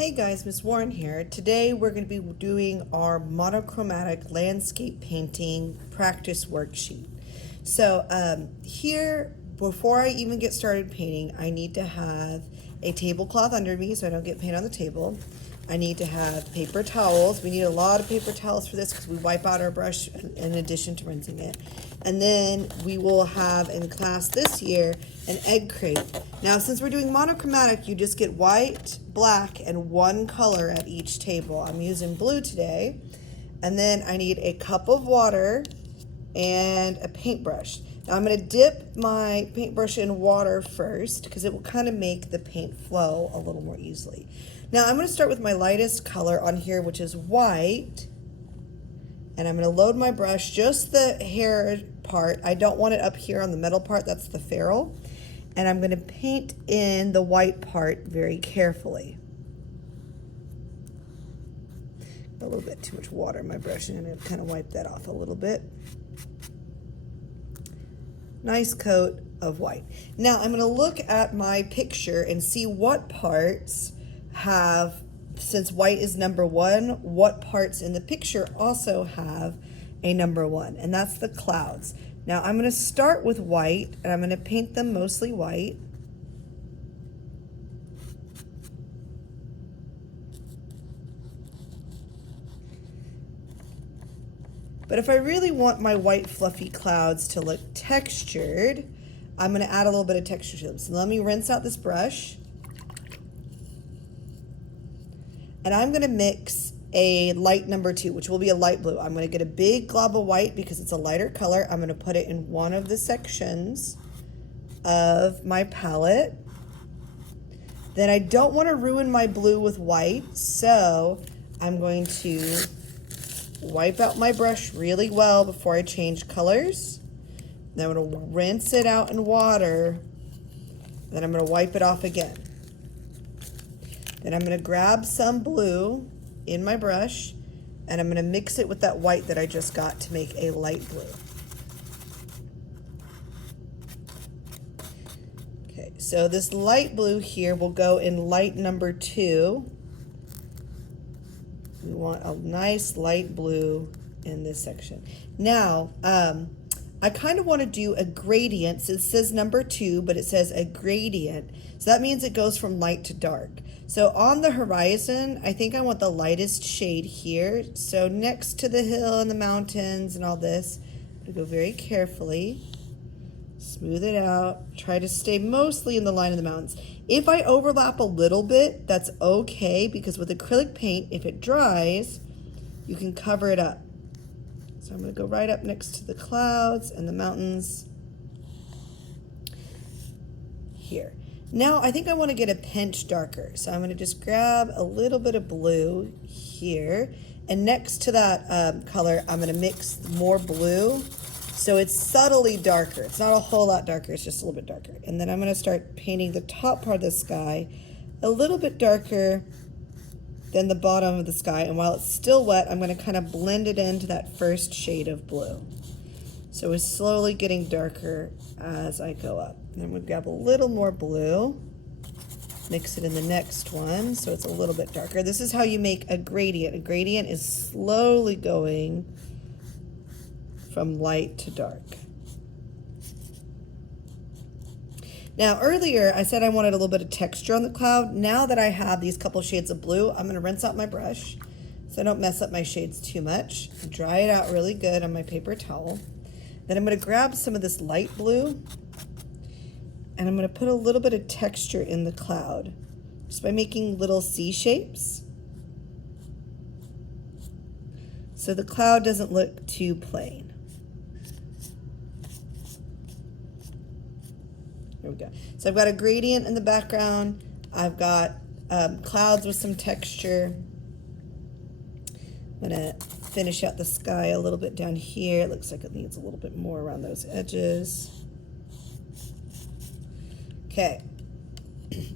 Hey guys, Miss Warren here. Today we're going to be doing our monochromatic landscape painting practice worksheet. So here, before I even get started painting, I need to have a tablecloth under me so I don't get paint on the table. I need to have paper towels. We need a lot of paper towels for this because we wipe out our brush in addition to rinsing it. And then we will have in class this year an egg crate. Now, since we're doing monochromatic, you just get white, black, and one color at each table. I'm using blue today. And then I need a cup of water and a paintbrush. Now I'm going to dip my paintbrush in water first because it will kind of make the paint flow a little more easily. Now I'm going to start with my lightest color on here, which is white. And I'm going to load my brush, just the hair part. I don't want it up here on the middle part, that's the ferrule. And I'm going to paint in the white part very carefully. A little bit too much water in my brush, and I'm going to kind of wipe that off a little bit. Nice coat of white. Now I'm going to look at my picture and see what parts have, since white is number one, what parts in the picture also have a number one, and that's the clouds. Now I'm going to start with white, and I'm going to paint them mostly white. But if I really want my white fluffy clouds to look textured, I'm going to add a little bit of texture to them. So let me rinse out this brush. And I'm going to mix a light number 2, which will be a light blue. I'm going to get a big glob of white because it's a lighter color. I'm going to put it in one of the sections of my palette. Then I don't want to ruin my blue with white, so I'm going to wipe out my brush really well before I change colors. Then I'm going to rinse it out in water. Then I'm going to wipe it off again. Then I'm going to grab some blue in my brush, and I'm going to mix it with that white that I just got to make a light blue. Okay, so this light blue here will go in light number 2. We want a nice light blue in this section. Now, I kind of want to do a gradient. So it says number 2, but it says a gradient. So that means it goes from light to dark. So on the horizon, I think I want the lightest shade here. So next to the hill and the mountains and all this, I'm going to go very carefully, smooth it out, try to stay mostly in the line of the mountains. If I overlap a little bit, that's okay, because with acrylic paint, if it dries, you can cover it up. So I'm going to go right up next to the clouds and the mountains here. Now I think I want to get a pinch darker. So I'm going to just grab a little bit of blue here. And next to that color, I'm going to mix more blue. So it's subtly darker. It's not a whole lot darker, it's just a little bit darker. And then I'm going to start painting the top part of the sky a little bit darker than the bottom of the sky. And while it's still wet, I'm going to kind of blend it into that first shade of blue. So it's slowly getting darker as I go up. And then we'll grab a little more blue, mix it in the next one so it's a little bit darker. This is how you make a gradient. A gradient is slowly going from light to dark. Now earlier I said I wanted a little bit of texture on the cloud. Now that I have these couple shades of blue, I'm going to rinse out my brush so I don't mess up my shades too much. Dry it out really good on my paper towel. Then I'm going to grab some of this light blue, and I'm going to put a little bit of texture in the cloud just by making little C shapes so the cloud doesn't look too plain. There we go. So I've got a gradient in the background. I've got clouds with some texture. I'm going to finish out the sky a little bit down here. It looks like it needs a little bit more around those edges. Okay.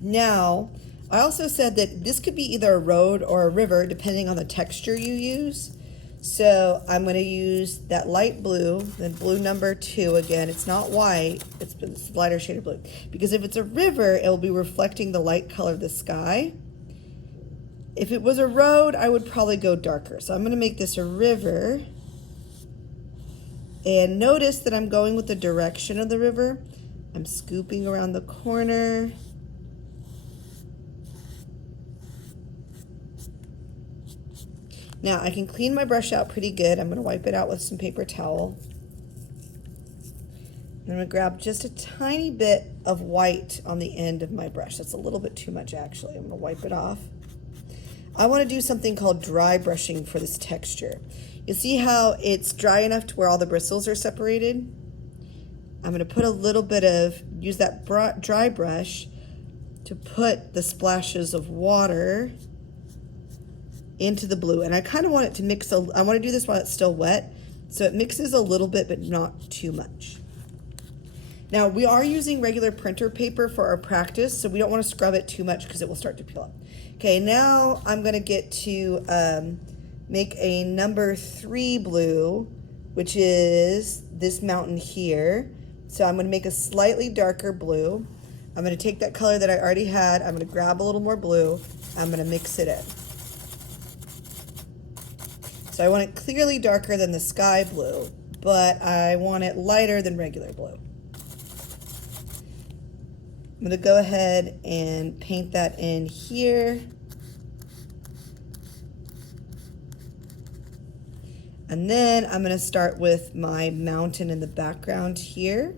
Now, I also said that this could be either a road or a river depending on the texture you use. So I'm going to use that light blue, the blue number 2 again. It's not white, it's a lighter shade of blue. Because if it's a river, it will be reflecting the light color of the sky. If it was a road, I would probably go darker. So I'm going to make this a river. And notice that I'm going with the direction of the river. I'm scooping around the corner. Now I can clean my brush out pretty good. I'm going to wipe it out with some paper towel. I'm going to grab just a tiny bit of white on the end of my brush. That's a little bit too much actually. I'm going to wipe it off. I want to do something called dry brushing for this texture. You see how it's dry enough to where all the bristles are separated? I'm going to put a little bit of, use that dry brush to put the splashes of water into the blue. And I kind of want it to mix, I want to do this while it's still wet, so it mixes a little bit but not too much. Now we are using regular printer paper for our practice, so we don't want to scrub it too much because it will start to peel up. Okay, now I'm going to get to make a number 3 blue, which is this mountain here. So I'm going to make a slightly darker blue. I'm going to take that color that I already had, I'm going to grab a little more blue, I'm going to mix it in. So I want it clearly darker than the sky blue, but I want it lighter than regular blue. I'm going to go ahead and paint that in here. And then I'm going to start with my mountain in the background here.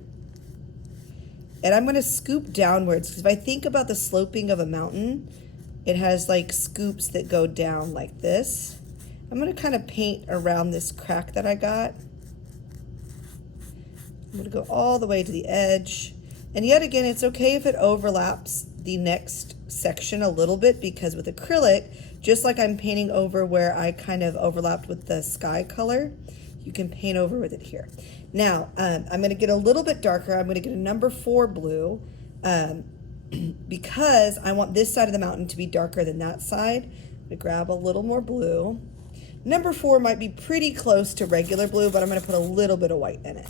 And I'm going to scoop downwards, because if I think about the sloping of a mountain, it has like scoops that go down like this. I'm going to kind of paint around this crack that I got. I'm going to go all the way to the edge. And yet again, it's okay if it overlaps the next section a little bit, because with acrylic, just like I'm painting over where I kind of overlapped with the sky color, you can paint over with it here. Now, I'm going to get a little bit darker. I'm going to get a number 4 blue because I want this side of the mountain to be darker than that side. I'm going to grab a little more blue. Number 4 might be pretty close to regular blue, but I'm going to put a little bit of white in it.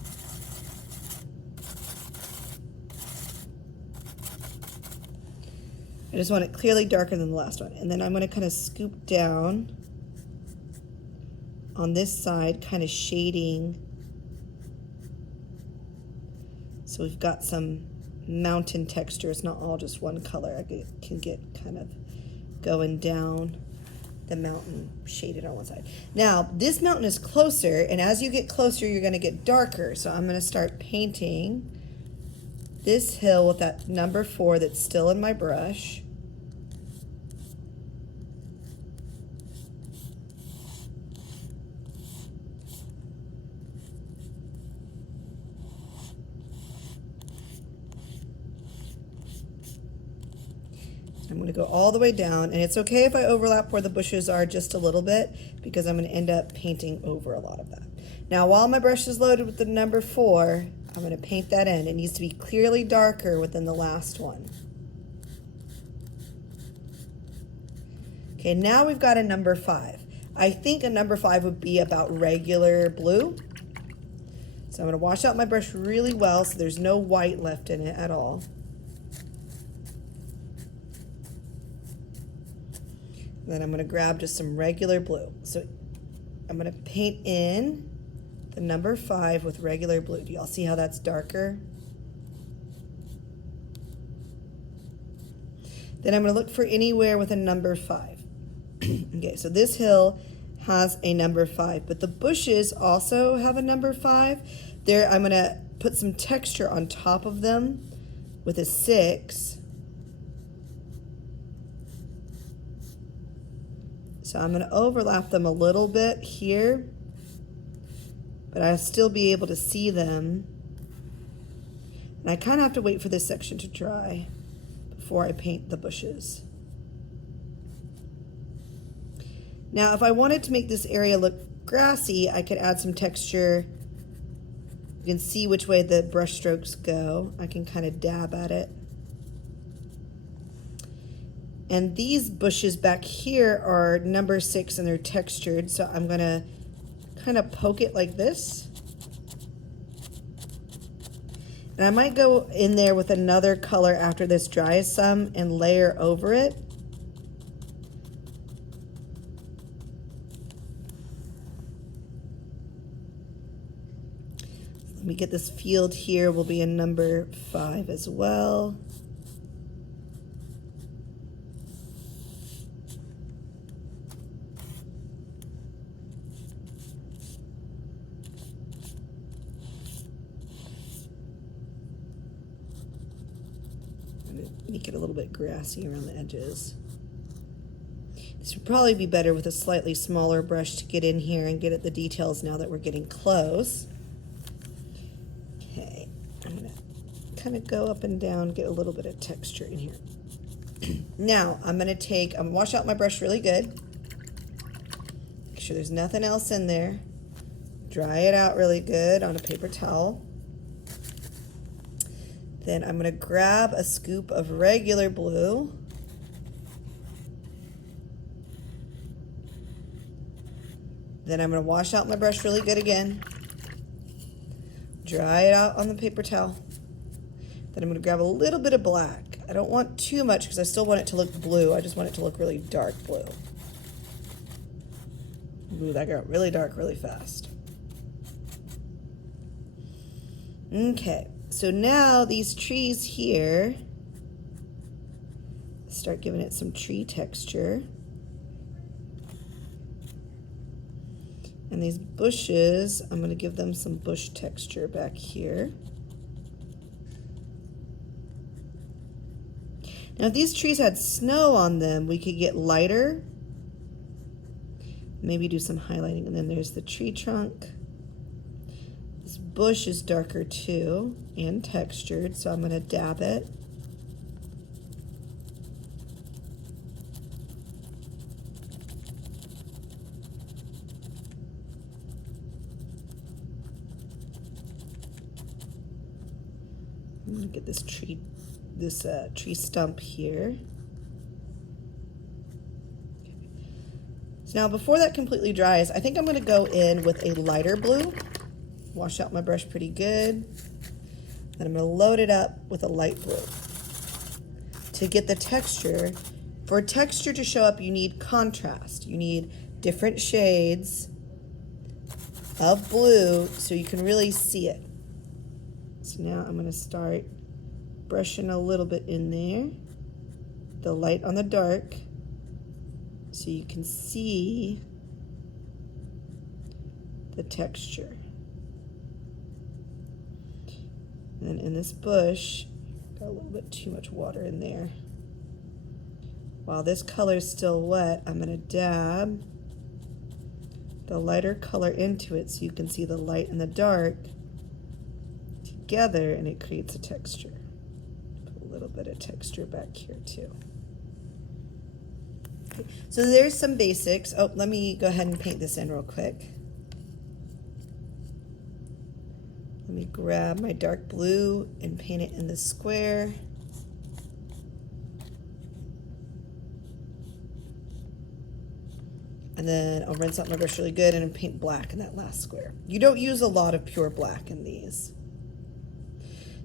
I just want it clearly darker than the last one. And then I'm going to kind of scoop down on this side, kind of shading. So we've got some mountain texture. It's not all just one color. I can get kind of going down the mountain shaded on one side. Now, this mountain is closer, and as you get closer, you're going to get darker. So I'm going to start painting this hill with that number 4 that's still in my brush. I'm going to go all the way down, and it's okay if I overlap where the bushes are just a little bit, because I'm going to end up painting over a lot of that. Now, while my brush is loaded with the number 4, I'm going to paint that in. It needs to be clearly darker within the last one. Okay, now we've got a number 5. I think a number 5 would be about regular blue. So I'm going to wash out my brush really well so there's no white left in it at all. Then I'm going to grab just some regular blue. So I'm going to paint in the number 5 with regular blue. Do y'all see how that's darker? Then I'm going to look for anywhere with a number 5. Okay, so this hill has a number 5, but the bushes also have a number 5. There, I'm going to put some texture on top of them with a 6. So I'm going to overlap them a little bit here, but I'll still be able to see them. And I kind of have to wait for this section to dry before I paint the bushes. Now, if I wanted to make this area look grassy, I could add some texture. You can see which way the brush strokes go. I can kind of dab at it. And these bushes back here are number 6 and they're textured, so I'm gonna kind of poke it like this. And I might go in there with another color after this dries some and layer over it. we get this field here, will be in number 5 as well. Make it a little bit grassy around the edges. This would probably be better with a slightly smaller brush to get in here and get at the details now that we're getting close. Okay, I'm gonna kind of go up and down, get a little bit of texture in here. Now, I'm gonna wash out my brush really good. Make sure there's nothing else in there. Dry it out really good on a paper towel. Then I'm going to grab a scoop of regular blue. Then I'm going to wash out my brush really good again. Dry it out on the paper towel. Then I'm going to grab a little bit of black. I don't want too much because I still want it to look blue. I just want it to look really dark blue. Ooh, that got really dark really fast. Okay. So now these trees here, start giving it some tree texture. And these bushes, I'm going to give them some bush texture back here. Now if these trees had snow on them, we could get lighter. Maybe do some highlighting. And then there's the tree trunk. This bush is darker too and textured, so I'm going to dab it. I'm going to get this tree stump here. So now before that completely dries, I think I'm going to go in with a lighter blue. Wash out my brush pretty good. Then I'm going to load it up with a light blue. To get the texture, for texture to show up, you need contrast. You need different shades of blue so you can really see it. So now I'm going to start brushing a little bit in there, the light on the dark, so you can see the texture. And in this bush, got a little bit too much water in there. While this color is still wet, I'm going to dab the lighter color into it so you can see the light and the dark together, and it creates a texture. Put a little bit of texture back here too. Okay, so there's some basics. Oh, let me go ahead and paint this in real quick. Let me grab my dark blue and paint it in the square. And then I'll rinse out my brush really good and paint black in that last square. You don't use a lot of pure black in these.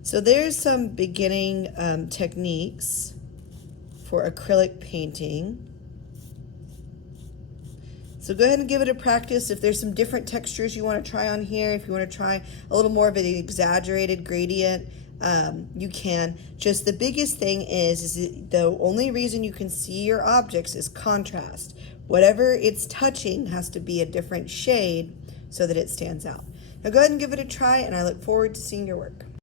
So there's some beginning techniques for acrylic painting. So go ahead and give it a practice. If there's some different textures you want to try on here, if you want to try a little more of an exaggerated gradient, you can. Just the biggest thing is the only reason you can see your objects is contrast. Whatever it's touching has to be a different shade so that it stands out. Now go ahead and give it a try, and I look forward to seeing your work.